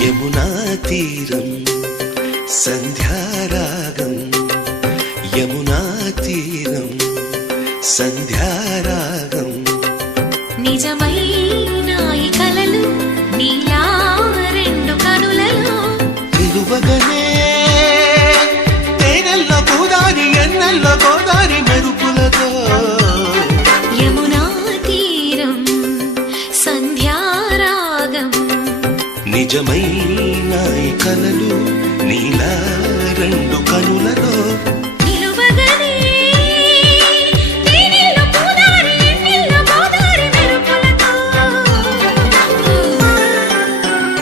యమునా తీరం సంధ్యారాగం యమునా తీరం సంధ్యారాగం నిజమైన ఈ కలలు నీలా రెండు కనులలో నిలువగనే తేనెల్లో గోదారి ఎన్నెల్లో గోదారి మెరుపులతో యమునా తీరం సంధ్యారాగం నిజమైన ఈ కలలు నీలా రెండు కనులలో